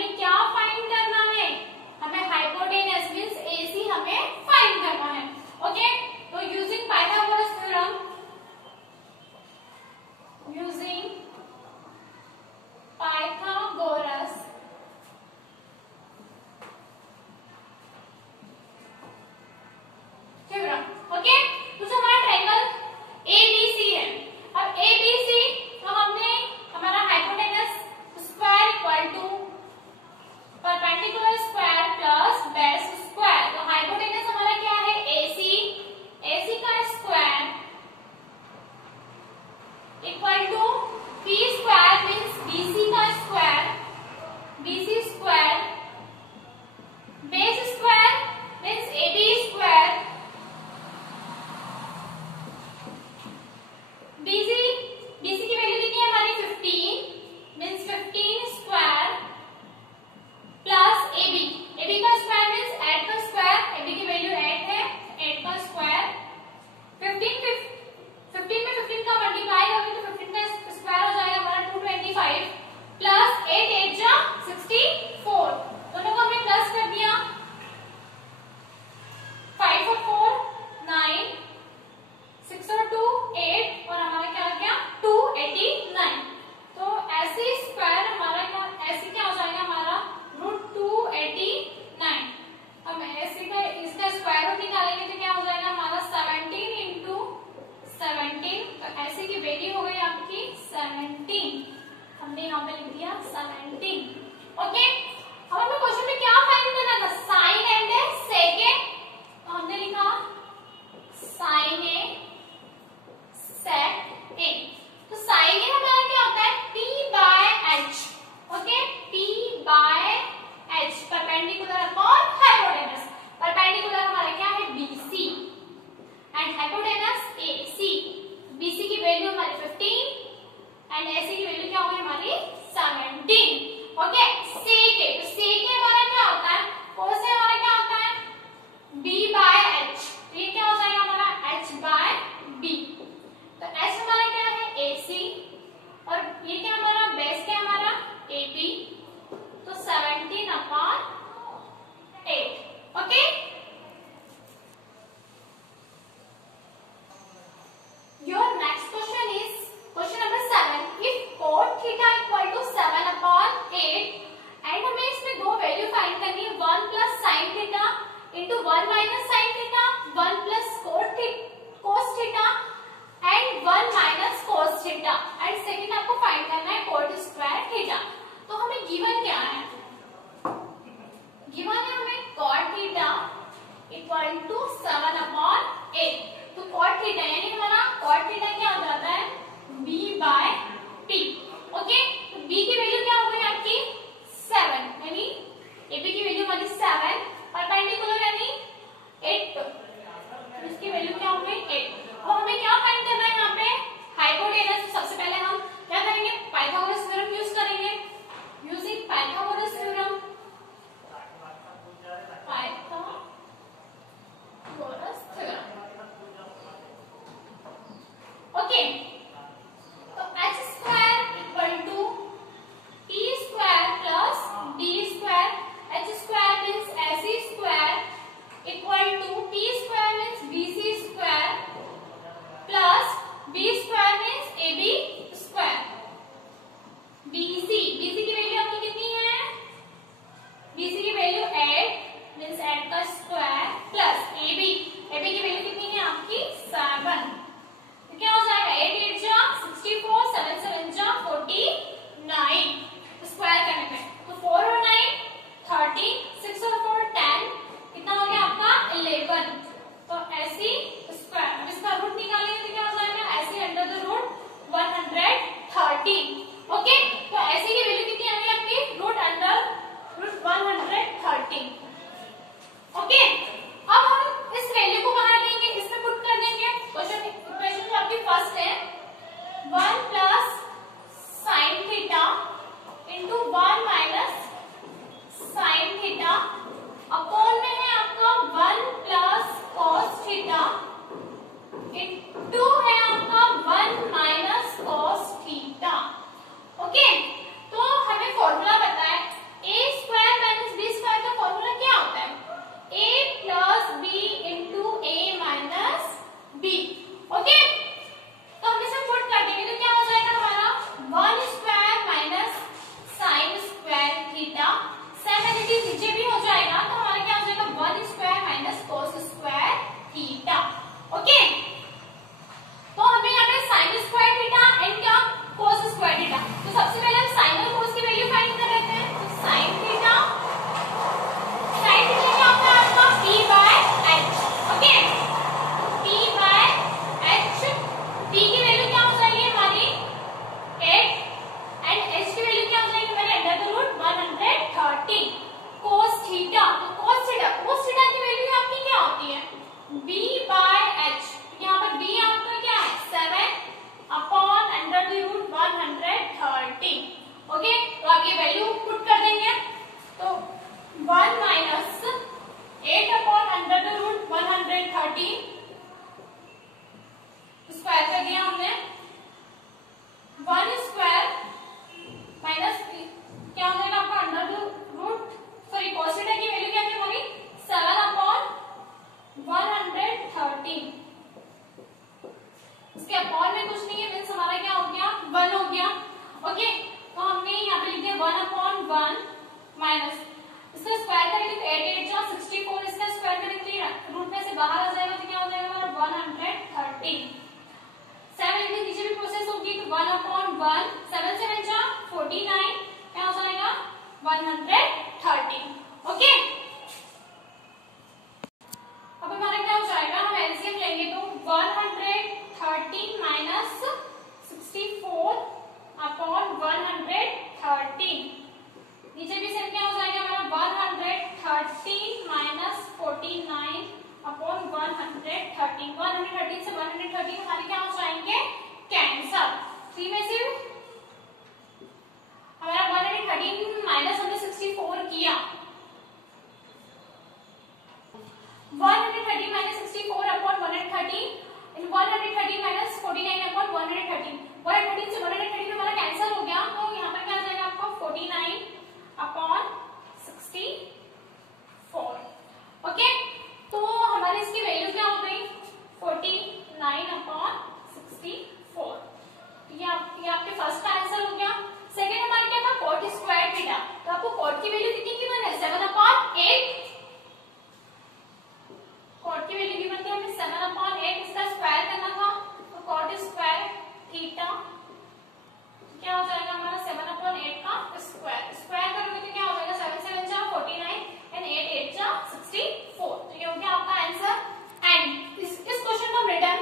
हमें क्या फाइंड करना है, हमें हाइपोटेनस मींस AC हमें फाइंड करना है। ओके, तो using Pythagoras theorem, using Pythagoras theorem. Okay, तो जो हमारा ट्रायंगल ABC है, अब ABC तो हमने हमारा hypotenuse square equal to perpendicular square plus base square, तो हाइपोटेनस हमारा क्या है AC, AC का square equal to B square means BC का square, BC square, base square means AB square, BC की वैल्यू कितनी है हमारी 15 मींस 15 स्क्वायर प्लस AB का स्क्वायर मींस 8 का स्क्वायर, AB की वैल्यू 8 है, 8 का स्क्वायर 15 में 15 का मल्टीप्लाई करेंगे तो 15 का स्क्वायर हो जाएगा हमारा 225 प्लस 8 8 जा 64, दोनों को हमने प्लस कर दिया, 5 और 4 9, 6 और 2 8 और हमारा क्या आ गया 289, तो ऐसे स्क्वायर हमारा क्या, ऐसे क्या हो जाएगा हमारा √289, हम ऐसे का इसका स्क्वायर रूट निकालेंगे तो क्या हो जाएगा हमारा 17 इंटू 17, तो ऐसे की वैल्यू हो गई आपकी 17, हमने यहाँ पे लिख दिया 17। ओके, अब हमें क्वेश्चन में क्या फाइंड करना था, साइन एंड सेकेंड, तो हमने लिखा साइन ए सेक ए, तो साइन ए हमारा क्या होता है P/H। Okay, P/H perpendicular upon hypotenuse, perpendicular हमारा क्या है BC and hypotenuse AC, BC की वैल्यू हमारी 15 एंड AC की वैल्यू क्या होगी हमारी 17। ओके, सेक ए, तो सेक ए हमारा क्या होता है, कोस ए हमारा क्या होता है B/H, तो ये क्या हो जाएगा हमारा H/B, तो H हमारा क्या है AC और ये क्या हमारा बेस क्या हमारा AB, तो 17/8। Okay, your next question is question number 7, if cot theta equal to 7/8 and हमें इसमें दो वैल्यू फाइंड करनी है, 1 plus sine theta into 1 minus sine theta, 1 plus cos theta and 1 minus cos theta, and second आपको find करना है coat square theta. तो हमें गिवन क्या है, गिवन है हमें कॉट थीटा इक्वल टू 7/8, तो कॉट थीटा यानी हमारा कॉट थीटा क्या हो जाता है B/P। ओके, तो B की वैल्यू क्या हो गई आपकी 7, यानी AB की वैल्यू हमारी 7, परपेंडिकुलर यानी 8, तो इसकी वैल्यू क्या हो गई 8। अब हमें क्या फाइंड करना है यहाँ पे हाइपोटेनस, सबसे पहले हम क्या करेंगे पाइथागोरस थ्योरम यूज करेंगे, using Pythagoras theorem, Pythagoras theorem. Okay, तो H square equal to P degree नीचे भी हो जाएगा तो हमारा क्या हो जाएगा 1 square minus cos square theta. Okay, तो हमें यहाँ पे साइन स्क्वायर थीटा एंड क्या कोस स्क्वायर थीटा। तो सबसे पहले हम साइन और कोस की वैल्यू फाइंड कर लेते हैं। तो साइन थीटा क्या होता है आपका p by h। Okay, p by h, p की वैल्यू क्या हो जाएगी हमारी 8 एंड h की वैल्यू क्या हो जाएगी हमारी under the root 130 cos theta. तो कोस थीटा की वैल्यू आपकी क्या होती है b बाय h। यहाँ पर b आपका क्या है 7 upon under the root 130। Okay, तो आप ये वैल्यू पुट कर देंगे तो 1 minus 8 upon under the root 130 square कर दिया हमने। 1 स्क्वायर माइनस क्या हो जाएगा आपका under the root sorry cos theta की वैल्यू क्या थी हमारी 7 अपॉन 130। इसके अपॉन में कुछ नहीं है, मींस हमारा क्या हो गया 1 हो गया। ओके, तो हमने यहाँ पे लिख दिया 1 अपॉन 1 माइनस इसका स्क्वायर करेंगे तो 8 8 जा 64, इसका स्क्वायर करेंगे तो रूट में से बाहर आ जाएगा तो क्या हो जाएगा हमारा 130। 7 इंटू नीचे भी प्रोसेस होगी तो 1 अपॉन 1 7 7 जा 49 क्या हो जाएगा 130। ओके, अब हमारा क्या हो जाएगा हम एलसीएम लेंगे तो 130 माइनस 64 अपॉन 130 नीचे भी सेम क्या हो जाएगा हमारा 130 माइनस 49 अपॉन 130। 130 से 130 हमारे क्या हो जाएंगे कैंसल। 3 में से हमारा 130 माइनस हमने 64 किया 130 माइनस 64 अपॉन 130 130 माइनस 49 अपॉन 130। 130 से 130 में हमारा कैंसिल हो गया तो यहाँ पर क्या आ जाएगा आपका 49 अपॉन 64। ओके, तो हमारी इसकी वैल्यू क्या हो गई 49 अपॉन 64। ये आपके फर्स्ट का आंसर हो गया। सेकंड हमारे क्या था cot स्क्वायर थीटा। तो आपको cot की वैल्यू कितनी गिवन है 7 अपॉन 8। cot की वैल्यू गिवन थी हमें 7 अपॉन 8, इसका स्क्वायर करना था तो cot स्क्वायर थीटा क्या हो जाएगा हमारा 7 अपॉन 8 का स्क्वायर। स्क्वायर करोगे तो क्या हो जाएगा 7 7 जा 49 एंड 8 8 जा 64। तो ये हो गया आपका आंसर। एंड इस क्वेश्चन को हम रिटर्न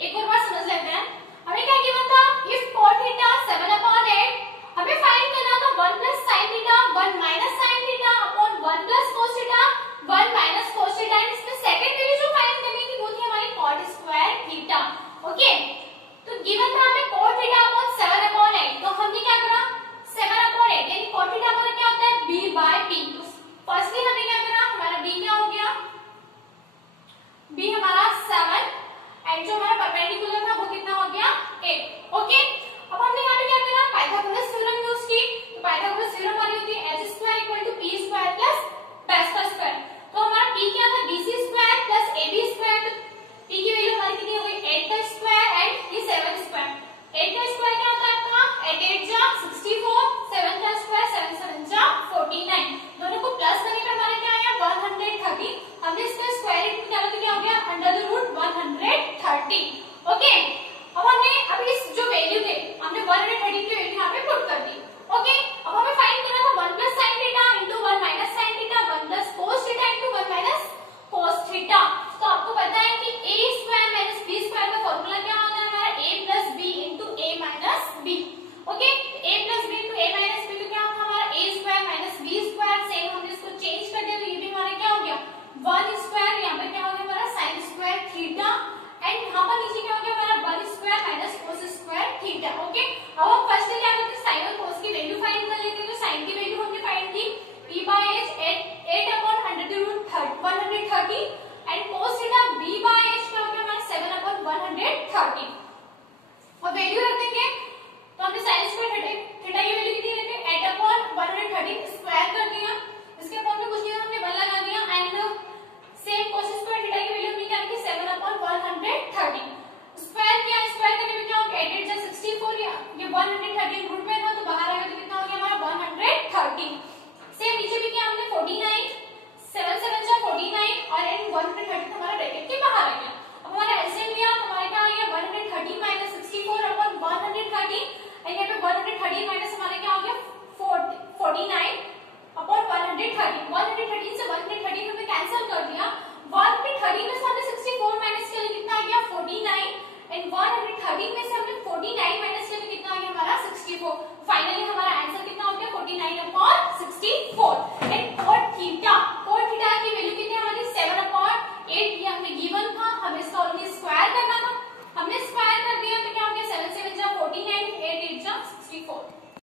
एक और बार समझ लेते हैं। हमें क्या गिवन था इफ cot थीटा 7 अपॉन 8 हमें फाइंड करना था 1 plus sin theta 1 minus sin theta upon 1 plus cos theta 1 minus cos theta. इसमें सेकंड वैल्यू जो फाइंड करनी थी वो थी हमारी cot स्क्वायर थीटा। ओके, तो गिवन था हमें cot थीटा अपॉन 7 अपॉन 8 तो हमने क्या करा 7 अपॉन 8 यानी cot थीटा हमारा क्या होता है b बाय p। तो फर्स्टली हमने क्या करा हमारा b क्या हो गया b हमारा 7 एंड जो हमारा परपेंडिकुलर था वो कितना हो गया 8। ओके, अब हमने यहाँ पे क्या करा पाइथागोरस थ्योरम यूज की। तो पाइथागोरस थ्योरम वाली होती है h square equal to p square plus base का स्क्वायर। तो हमारा p क्या था bc square plus ab square. तो p की वैल्यू हमारी कितनी हो गई 8 का स्क्वायर एंड ये 7 स्क्वायर। 8 का स्क्वायर क्या होता है आपका 8 8 जा 64 7 का स्क्वायर 7 7 जा 49। दोनों को प्लस करने पे हमारा क्या आया 130। हमने इसका स्क्वायर रूट निकाला तो क्या हो गया अंडर द रूट 130। ओके, अब हमने अब इस जो वैल्यू थे हमने 130 की वैल्यू यहाँ पे पुट कर दी। ओके, अब हमें फाइंड करना था 1 plus sin theta into 1 minus sin theta 1 plus cos theta into 1 minus cos theta. तो आपको पता है कि a square minus b square का फार्मूला क्या होता है हमारा a plus b into a minus b। Okay, a plus b into a minus b तो क्या होता है हमारा a square minus b square. Same हमने इसको चेंज कर दिया तो ये भी हमारा क्या हो गया 1 स्क्वायर। यहाँ पे क्या हो गया हमारा sin स्क्वायर थीटा एंड यहाँ पर नीचे क्या हो गया हमारा 1 square minus cos square theta. Okay, अब हम फर्स्ट क्या करते हैं sin और cos की वैल्यू फाइंड कर लेते हैं। तो sin की वैल्यू हमने फाइंड की p by h 8 upon 130 and cos theta b by h क्या हो गया हमारा 7 अपॉन 130 और वैल्यू रख देंगे। तो हमने sin स्क्वायर थीटा की वैल्यू कितनी रखी 8 अपॉन 130